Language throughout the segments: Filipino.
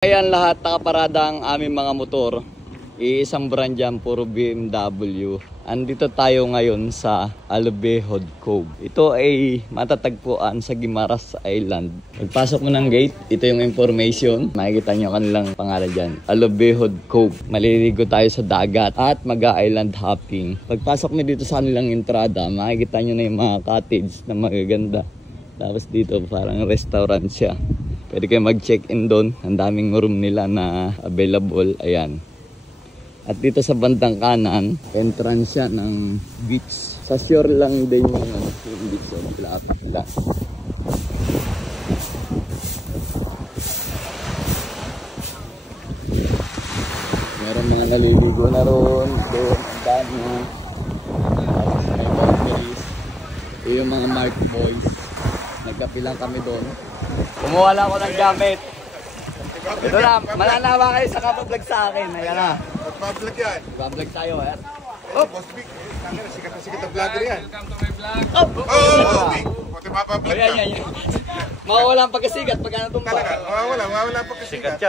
Ayan lahat nakaparada ang aming mga motor. Iisang brand dyan, puro BMW. Andito tayo ngayon sa Albehod Cove. Ito ay matatagpuan sa Guimaras Island. Pagpasok mo ng gate, ito yung information. Makikita nyo kanilang pangalan dyan. Albehod Cove. Maliligo tayo sa dagat at mag-island hopping. Pagpasok mo dito sa kanilang entrada, makikita nyo na yung mga cottage na magaganda. Tapos dito parang restaurant siya. Pwede kayo mag-check-in doon. Ang daming room nila na available. Ayan. At dito sa bandang kanan, entrance siya ng beach. Sa shore lang din yung beach. So, lapit lang. Meron mga naliligo na ron. Doon, ang dami. May boundaries. Yung mga Mark Boys. Nagkapilang kami doon. Kumuha lang ako ng gamit. Ito na, mananawa kayo sa kapablog sa akin. Ayan na. Magpa-vlog yan. Kapablog tayo, eh. Oh, Boss Vic. Sikat na sikat na vlogger yan. Welcome to my vlog. Oh, Vic. Pati mapablog ka. Ayan. Mawawala ang pagkasikat pag ano tumba. Talaga, mawawala pa kasi. Sikat.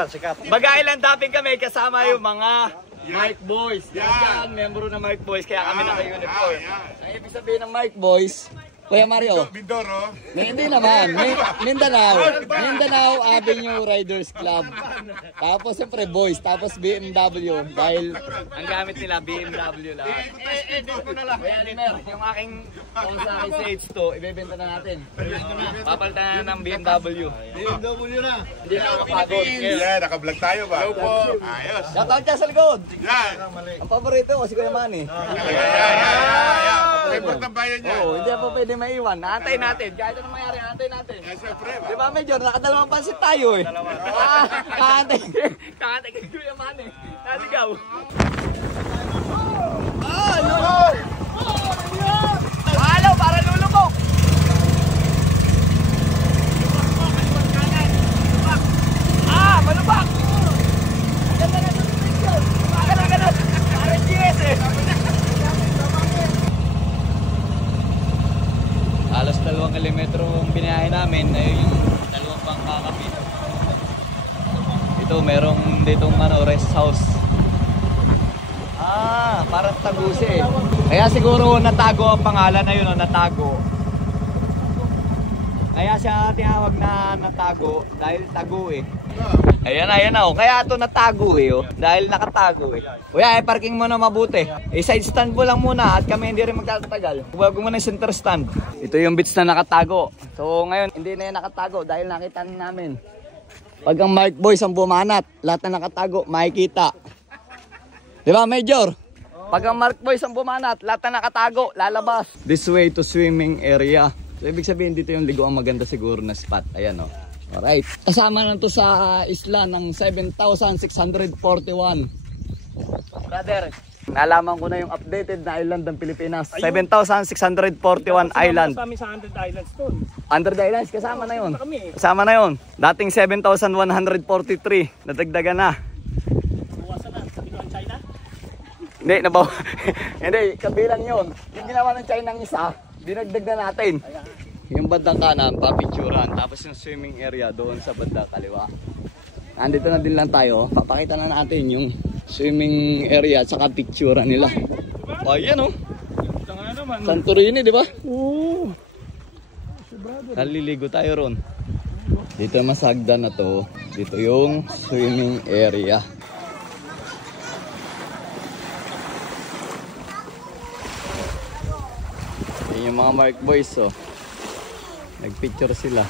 Mag-island hopping kami kasama yung mga Mike Boys. Yan, membro ng Mike Boys, kaya kami naka-uniform. Ang ibig sabihin ng Mike Boys, Kuya Mario. Mindoro. Hindi naman. Mindanao Avenue Riders Club. Tapos siyempre boys. Tapos BMW. Dahil ang gamit nila BMW lang. Kaya Limer, yung aking phone sa akin sa H2, ibebenta na natin. Papalitan na ng BMW. BMW na. Hindi na ako napagod. Yeah, naka-vlog tayo ba? Ayos. Shoutout dyan sa likod. Yan. Ang paborito ko si Kuya Manny. Yan. Report ng bayan niya. Oo, hindi pa pwede maiwan. Naantay natin. Kahit anong mayari, naantay natin. Siyempre. Di ba, Major? Nakadalawang pansit tayo eh. Kaantay kay Kuya Manny. Naligaw. Halo, para lulubog. Malubak. Ganda na yung picture. Ganun. Parang GS eh. Alas 2 kilometro ang binahe namin ay yung dalawang bangka kami. Ito merong ditong rest house. Parang Tagusi eh. Kaya siguro natago ang pangalan na yun, natago. Kaya siya tinawag na natago dahil tago eh. Ayan oh. Kaya ito natago eh oh. Dahil nakatago eh. Kuya, parking mo na mabuti. Side stand mo lang muna at kami hindi rin magtatagal. Huwag mo na yung center stand. Ito yung beach na nakatago. So ngayon hindi na yung nakatago dahil nakita namin. Pag ang Mark Boys ang bumanat, lahat na nakatago, makikita. Diba, Major? Pag ang Mark Boys ang bumanat, lahat na nakatago, lalabas. This way to swimming area. So ibig sabihin dito yung ligo ang maganda siguro na spot. Ayan oh. Alright. Kasama na to sa isla ng 7,641. Brother, nalaman ko na yung updated na island ng Pilipinas. 7,641 island. Kami sa 100 islands doon. 100 islands, kasama na yun. Kasama na yun. Dating 7,143. Nadagdagan na. Buwasan na. Sabi ng China? Hindi, hindi, kabilang yun. Yung ginawa ng China ng isa, dinagdag na natin. Yung bandang kanan, papicturan. Tapos yung swimming area doon sa bandang kaliwa. Nandito na din lang tayo. Papakita na natin yung swimming area at saka picturan nila. Ayan oh. Santorini, di ba? Oo. Naliligo tayo ron. Dito masagda na to. Dito yung swimming area. Yan yung mga Mark Boys oh. Nagpicture sila.